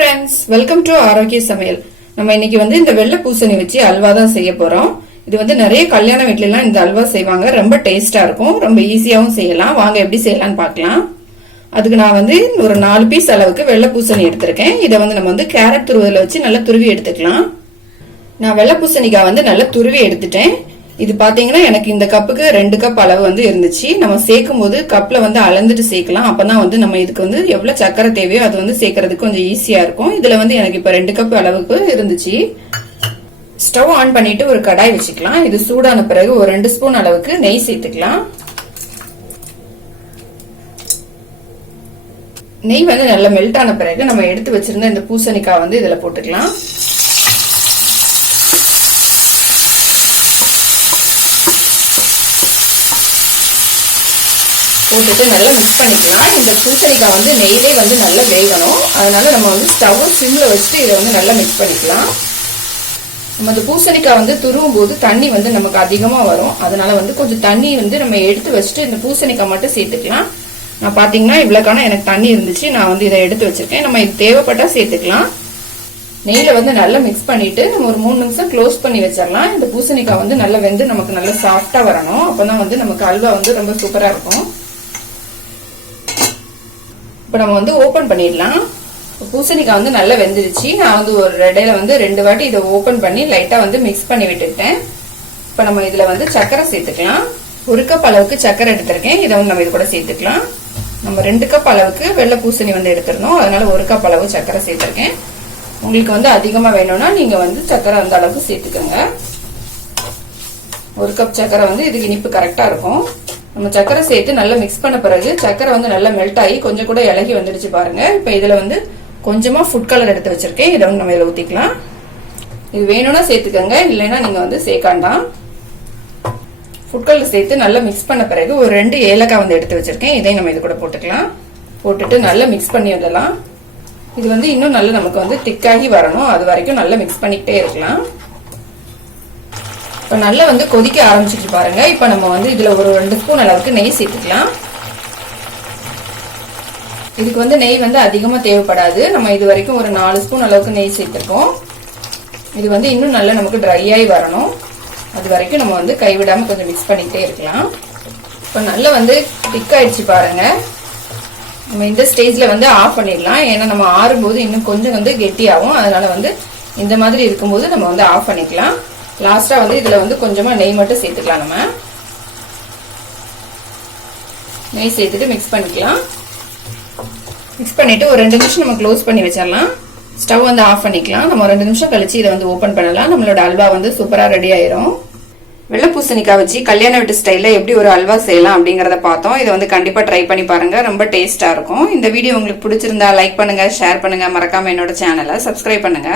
Friends welcome to ஆரோக்கிய சமையல் நம்ம இன்னைக்கு வந்து இந்த வெள்ளை பூசணி வச்சு அல்வா தான் செய்ய போறோம். இது வந்து நிறைய கல்யாண வீட்லலாம் எல்லாம் இந்த அல்வா செய்வாங்க. ரொம்ப டேஸ்டா இருக்கும். ரொம்ப ஈஸியாவும் செய்யலாம். வாங்க எப்படி செய்யலாம்னு பார்க்கலாம். அதுக்கு நான் வந்து ஒரு நாலு பீஸ் அளவுக்கு வெள்ளை பூசணி எடுத்திருக்கேன். இதை வந்து நம்ம வந்து கேரட் துருவதில் வச்சு நல்லா துருவி எடுத்துக்கலாம். நான் வெள்ளை பூசணிக்காய் வந்து நல்லா துருவி எடுத்துட்டேன். இது பாத்தீங்கன்னா எனக்கு இந்த கப்புக்கு ரெண்டு கப் அளவு வந்து இருந்துச்சு. நம்ம சேர்க்கும் போது கப்ல வந்து அளந்துட்டு சேர்க்கலாம். அப்பதான் வந்து நம்ம இதுக்கு வந்து எவ்வளவு சக்கரை தேவையோ அது வந்து சேர்க்கறதுக்கு கொஞ்சம் ஈஸியா இருக்கும். இதுல வந்து எனக்கு இப்ப ரெண்டு கப் அளவுக்கு இருந்துச்சு. ஸ்டவ் ஆன் பண்ணிட்டு ஒரு கடாய் வச்சுக்கலாம். இது சூடான பிறகு ஒரு ரெண்டு ஸ்பூன் அளவுக்கு நெய் சேர்த்துக்கலாம். நெய் வந்து நல்லா மெல்ட் ஆன பிறகு நம்ம எடுத்து வச்சிருந்த இந்த பூசணிக்காய் வந்து இதுல போட்டுக்கலாம். போட்டுட்டு நல்லா மிக்ஸ் பண்ணிக்கலாம். இந்த பூசணிக்காய் வந்து நெய்லே வந்து நல்லா வேகணும். அதனால நம்ம வந்து ஸ்டவ் சிம்மில் வச்சுட்டு இதை வந்து நல்லா மிக்ஸ் பண்ணிக்கலாம். நம்ம அந்த பூசணிக்காய் வந்து துருவும் போது தண்ணி வந்து நமக்கு அதிகமாக வரும். அதனால வந்து கொஞ்சம் தண்ணி வந்து நம்ம எடுத்து வச்சுட்டு இந்த பூசணிக்காய் மட்டும் சேர்த்துக்கலாம். நான் பார்த்தீங்கன்னா இவ்வளோக்கான எனக்கு தண்ணி இருந்துச்சு. நான் வந்து இதை எடுத்து வச்சிருக்கேன். நம்ம இது தேவைப்பட்டா சேர்த்துக்கலாம். நெய்யில் வந்து நல்லா மிக்ஸ் பண்ணிட்டு நம்ம ஒரு மூணு நிமிஷம் க்ளோஸ் பண்ணி வச்சிடலாம். இந்த பூசணிக்காய் வந்து நல்லா வெந்து நமக்கு நல்லா சாஃப்டாக வரணும். அப்பதான் வந்து நமக்கு அல்வா வந்து ரொம்ப சூப்பராக இருக்கும். இப்போ நம்ம வந்து ஓப்பன் பண்ணிடலாம். பூசணிக்காய் வந்து நல்லா வெந்துருச்சு. நான் வந்து ஒரு இடையில வந்து ரெண்டு வாட்டி இதை ஓப்பன் பண்ணி லைட்டாக வந்து மிக்ஸ் பண்ணி விட்டுட்டேன் இப்போ நம்ம இதில் வந்து சர்க்கரை சேர்த்துக்கலாம். ஒரு கப் அளவுக்கு சர்க்கரை எடுத்திருக்கேன். இதை வந்து நம்ம இது கூட சேர்த்துக்கலாம். நம்ம ரெண்டு கப் அளவுக்கு வெள்ளை பூசணி வந்து எடுத்திருந்தோம். அதனால ஒரு கப் அளவு சர்க்கரை சேர்த்துருக்கேன். உங்களுக்கு வந்து அதிகமாக வேணும்னா நீங்கள் வந்து சர்க்கரை அந்த அளவுக்கு சேர்த்துக்கோங்க. ஒரு கப் சர்க்கரை வந்து இதுக்கு இனிப்பு கரெக்டாக இருக்கும். நம்ம சக்கரை சேர்த்து நல்லா மிக்ஸ் பண்ண பிறகு சக்கரை வந்து நல்லா மெல்ட் ஆகி கொஞ்சம் கூட இலகி வந்துடுச்சு பாருங்க. இப்போ இதுல வந்து கொஞ்சமா ஃபுட் கலர் எடுத்து வச்சிருக்கேன். இதை வந்து நம்ம இதில் ஊத்திக்கலாம். இது வேணும்னா சேர்த்துக்கோங்க. இல்லைன்னா நீங்க வந்து சேர்க்காண்டாம் ஃபுட் கலர் சேர்த்து நல்லா மிக்ஸ் பண்ண பிறகு ஒரு ரெண்டு ஏலக்காய் வந்து எடுத்து வச்சிருக்கேன். இதையும் நம்ம இது கூட போட்டுக்கலாம். போட்டுட்டு நல்லா மிக்ஸ் பண்ணி விடலாம். இது வந்து இன்னும் நல்லா நமக்கு வந்து திக்காகி வரணும். அது வரைக்கும் நல்லா மிக்ஸ் பண்ணிக்கிட்டே இருக்கலாம். இப்போ நல்லா வந்து கொதிக்க ஆரம்பிச்சிட்டு பாருங்க. இப்போ நம்ம வந்து இதில் ஒரு ரெண்டு ஸ்பூன் அளவுக்கு நெய் சேர்த்துக்கலாம். இதுக்கு வந்து நெய் வந்து அதிகமாக தேவைப்படாது. நம்ம இது வரைக்கும் ஒரு நாலு ஸ்பூன் அளவுக்கு நெய் சேர்த்துருக்கோம். இது வந்து இன்னும் நல்லா நமக்கு ட்ரை ஆகி வரணும். அது வரைக்கும் நம்ம வந்து கைவிடாமல் கொஞ்சம் மிக்ஸ் பண்ணிக்கிட்டே இருக்கலாம். இப்போ நல்லா வந்து திக் ஆயிடுச்சு பாருங்க. நம்ம இந்த ஸ்டேஜில் வந்து ஆஃப் பண்ணிடலாம். ஏன்னா நம்ம ஆறும்போது இன்னும் கொஞ்சம் வந்து கெட்டியாகும். அதனால வந்து இந்த மாதிரி இருக்கும்போது நம்ம வந்து ஆஃப் பண்ணிக்கலாம். லாஸ்டா வந்து இதுல வந்து கொஞ்சமா நெய் மட்டும் சேர்த்துக்கலாம் நம்ம. நெய் சேர்த்துட்டு மிக்ஸ் பண்ணிக்கலாம். மிக்ஸ் பண்ணிட்டு ஒரு ரெண்டு நிமிஷம் நம்ம க்ளோஸ் பண்ணி வச்சிடலாம். ஸ்டவ் வந்து ஆஃப் பண்ணிக்கலாம். நம்ம ரெண்டு நிமிஷம் கழிச்சு இதை வந்து ஓப்பன் பண்ணலாம். நம்மளோட அல்வா வந்து சூப்பரா ரெடி ஆயிரும். வெள்ளை பூசணிக்காய் வச்சு கல்யாண வீட்டு ஸ்டைலில் எப்படி ஒரு அல்வா செய்யலாம் அப்படிங்கறத பார்த்தோம். இதை வந்து கண்டிப்பா ட்ரை பண்ணி பாருங்க. ரொம்ப டேஸ்டா இருக்கும். இந்த வீடியோ உங்களுக்கு பிடிச்சிருந்தா லைக் பண்ணுங்க ஷேர் பண்ணுங்க. மறக்காம என்னோட சேனலை சப்ஸ்கிரைப் பண்ணுங்க.